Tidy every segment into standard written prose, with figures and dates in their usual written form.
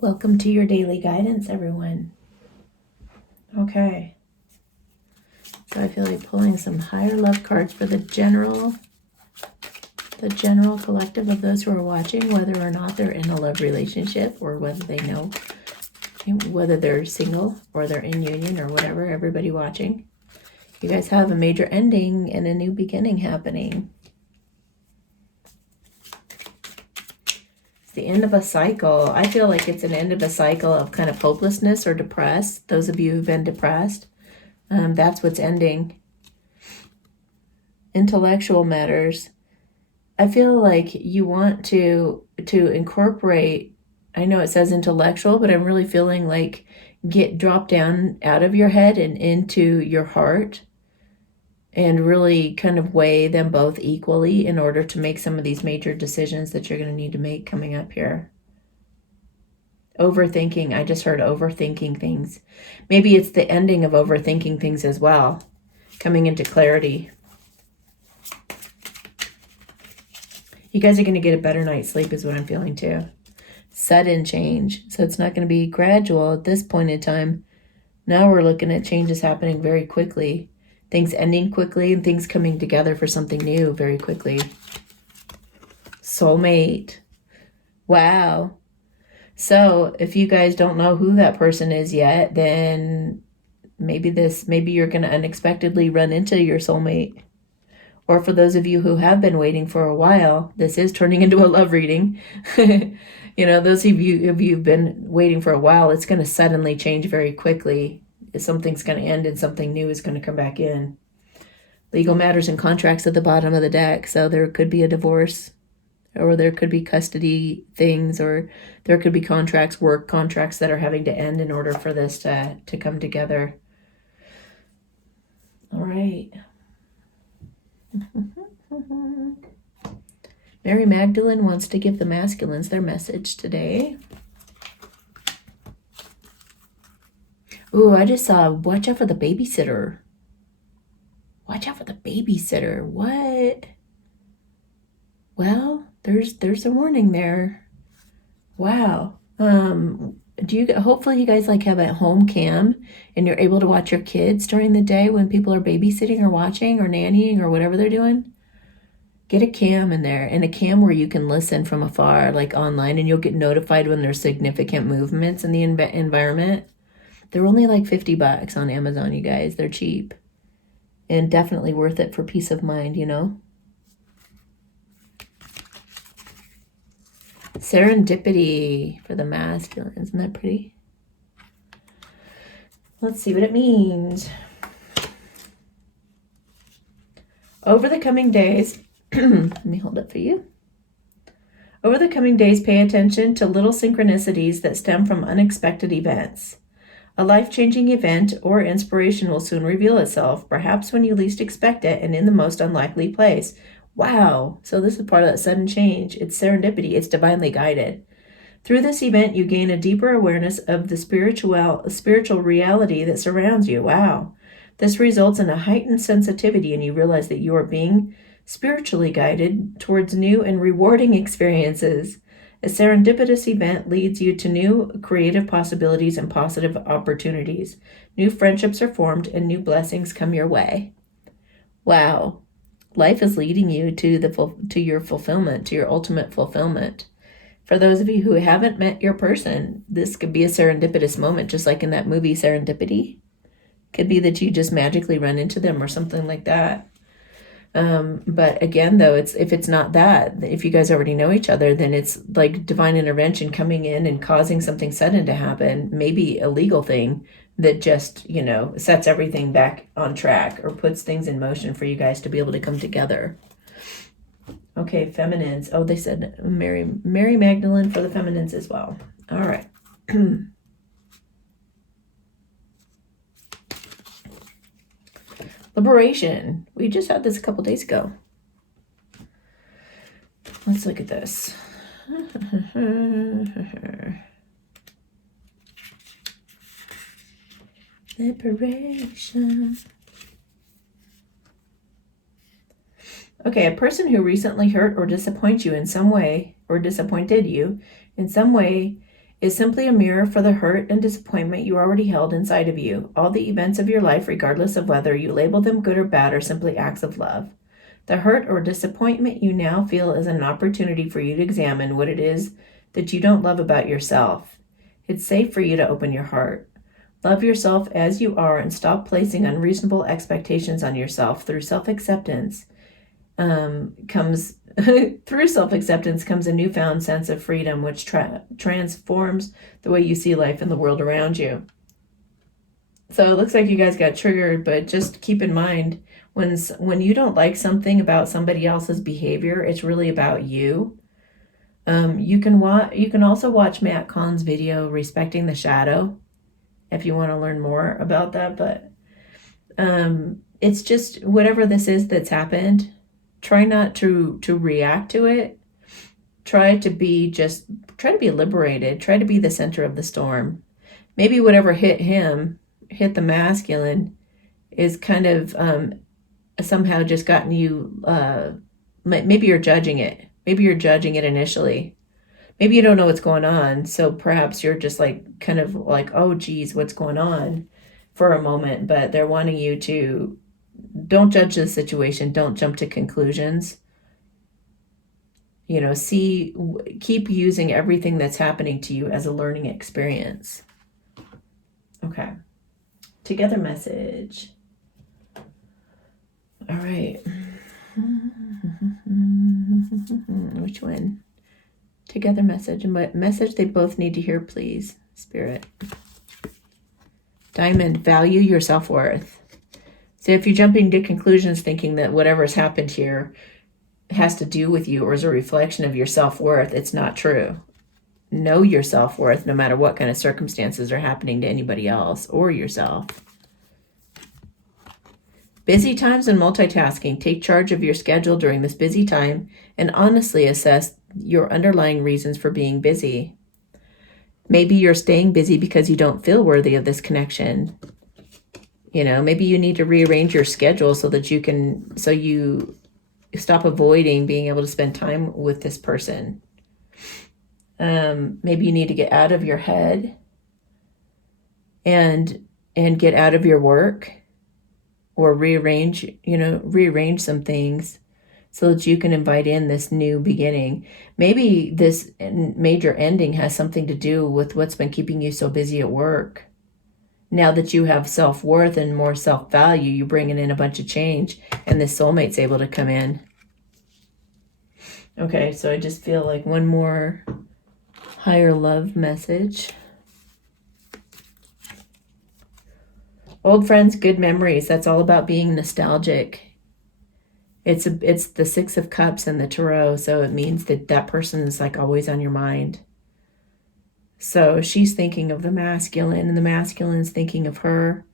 Welcome to your daily guidance, everyone. Okay. So I feel like pulling some higher love cards for the general collective of those who are watching, whether or not they're in a love relationship or whether they know whether they're single or they're in union or whatever, everybody watching. You guys have a major ending and a new beginning happening. The end of a cycle. I feel like it's an end of a cycle of kind of hopelessness or depressed. Those of you who've been depressed, that's what's ending. Intellectual matters. I feel like you want to incorporate, I know it says intellectual, but I'm really feeling like drop down out of your head and into your heart and really kind of weigh them both equally in order to make some of these major decisions that you're going to need to make coming up here. Overthinking. I just heard overthinking things. Maybe it's the ending of overthinking things as well, coming into clarity. You guys are going to get a better night's sleep is what I'm feeling too. Sudden change. So it's not going to be gradual at this point in time. Now we're looking at changes happening very quickly. Things ending quickly and things coming together for something new very quickly. Soulmate. Wow. So if you guys don't know who that person is yet, then maybe you're going to unexpectedly run into your soulmate. Or for those of you who have been waiting for a while, this is turning into a love reading. Those of you, if you've been waiting for a while, it's going to suddenly change very quickly. Something's going to end and something new is going to come back in. Legal matters and contracts at the bottom of the deck. So there could be a divorce, or there could be custody things, or there could be work contracts that are having to end in order for this to come together. All right. Mary Magdalene wants to give the masculines their message today. Ooh, I just saw, watch out for the babysitter. Watch out for the babysitter. What? Well, there's a warning there. Wow. Hopefully you guys have a home cam and you're able to watch your kids during the day when people are babysitting or watching or nannying or whatever they're doing. Get a cam in there, and a cam where you can listen from afar, like online, and you'll get notified when there's significant movements in the environment. They're only like $50 on Amazon, you guys. They're cheap and definitely worth it for peace of mind, Serendipity for the masculine. Isn't that pretty? Let's see what it means. Over the coming days, let me hold it for you. Over the coming days, pay attention to little synchronicities that stem from unexpected events. A life-changing event or inspiration will soon reveal itself, perhaps when you least expect it and in the most unlikely place. Wow. So this is part of that sudden change. It's serendipity. It's divinely guided. Through this event, you gain a deeper awareness of the spiritual reality that surrounds you. Wow. This results in a heightened sensitivity, and you realize that you are being spiritually guided towards new and rewarding experiences. A serendipitous event leads you to new creative possibilities and positive opportunities. New friendships are formed and new blessings come your way. Wow. Life is leading you to your fulfillment, to your ultimate fulfillment. For those of you who haven't met your person, this could be a serendipitous moment, just like in that movie Serendipity. Could be that you just magically run into them or something like that. But again, though, if it's not that, if you guys already know each other, then it's like divine intervention coming in and causing something sudden to happen, maybe a legal thing that just, sets everything back on track or puts things in motion for you guys to be able to come together. Okay, feminines. Oh, they said Mary Magdalene for the feminines as well. All right. Liberation. We just had this a couple days ago. Let's look at this. Liberation. Okay, a person who recently hurt or disappointed you in some way is simply a mirror for the hurt and disappointment you already held inside of you. All the events of your life, regardless of whether you label them good or bad, are simply acts of love. The hurt or disappointment you now feel is an opportunity for you to examine what it is that you don't love about yourself. It's safe for you to open your heart. Love yourself as you are and stop placing unreasonable expectations on yourself. Through self-acceptance comes a newfound sense of freedom, which transforms the way you see life and the world around you. So it looks like you guys got triggered, but just keep in mind, when you don't like something about somebody else's behavior, it's really about you. You can also watch Matt Kahn's video, Respecting the Shadow, if you want to learn more about that. But it's just whatever this is that's happened, try not to react to it. Try to be liberated. Try to be the center of the storm. Maybe whatever hit the masculine, is kind of somehow just gotten you, maybe you're judging it. Maybe you're judging it initially. Maybe you don't know what's going on. So perhaps you're just like, kind of like, oh, geez, what's going on for a moment. But they're wanting you to don't judge the situation. Don't jump to conclusions. Keep using everything that's happening to you as a learning experience. Okay. Together message. All right. Which one? Together message. Message they both need to hear, please. Spirit. Diamond, value your self-worth. So if you're jumping to conclusions thinking that whatever's happened here has to do with you or is a reflection of your self-worth, it's not true. Know your self-worth no matter what kind of circumstances are happening to anybody else or yourself. Busy times and multitasking. Take charge of your schedule during this busy time and honestly assess your underlying reasons for being busy. Maybe you're staying busy because you don't feel worthy of this connection. Maybe you need to rearrange your schedule so you stop avoiding being able to spend time with this person. Maybe you need to get out of your head and get out of your work, or rearrange some things so that you can invite in this new beginning. Maybe this major ending has something to do with what's been keeping you so busy at work. Now that you have self-worth and more self-value, you're bringing in a bunch of change, and this soulmate's able to come in. Okay, so I just feel like one more higher love message. Old friends, good memories. That's all about being nostalgic. It's the Six of Cups in the Tarot, so it means that person is like always on your mind. So she's thinking of the masculine, and the masculine's thinking of her,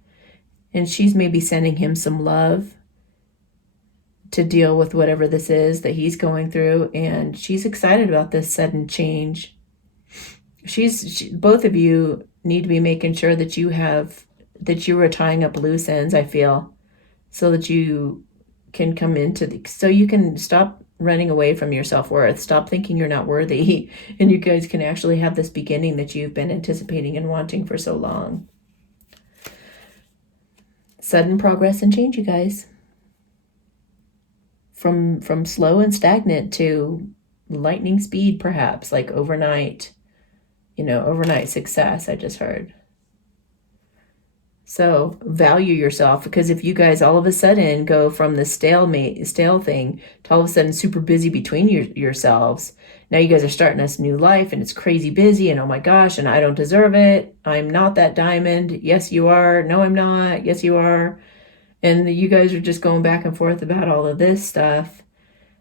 and she's maybe sending him some love to deal with whatever this is that he's going through, and she's excited about this sudden change. Both of you need to be making sure that you are tying up loose ends, I feel, so that you can come so you can stop running away from your self-worth. Stop thinking you're not worthy, and you guys can actually have this beginning that you've been anticipating and wanting for so long. Sudden progress and change, you guys. From slow and stagnant to lightning speed, perhaps, like overnight success, I just heard. So value yourself, because if you guys all of a sudden go from the stale thing to all of a sudden super busy between yourselves, now you guys are starting this new life and it's crazy busy, and oh my gosh, and I don't deserve it. I'm not that diamond. Yes, you are. No, I'm not. Yes, you are. And you guys are just going back and forth about all of this stuff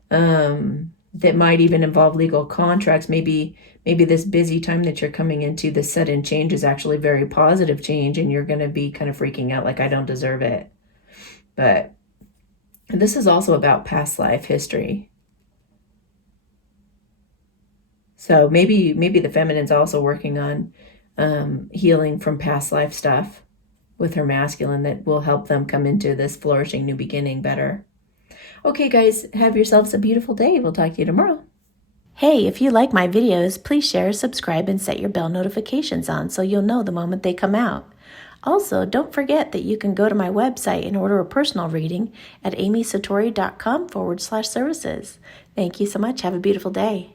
that might even involve legal contracts. Maybe this busy time that you're coming into, the sudden change, is actually very positive change, and you're going to be kind of freaking out like, I don't deserve it. But this is also about past life history. So maybe the feminine's also working on healing from past life stuff with her masculine that will help them come into this flourishing new beginning better. Okay, guys, have yourselves a beautiful day. We'll talk to you tomorrow. Hey, if you like my videos, please share, subscribe, and set your bell notifications on so you'll know the moment they come out. Also, don't forget that you can go to my website and order a personal reading at amysatori.com/services. Thank you so much. Have a beautiful day.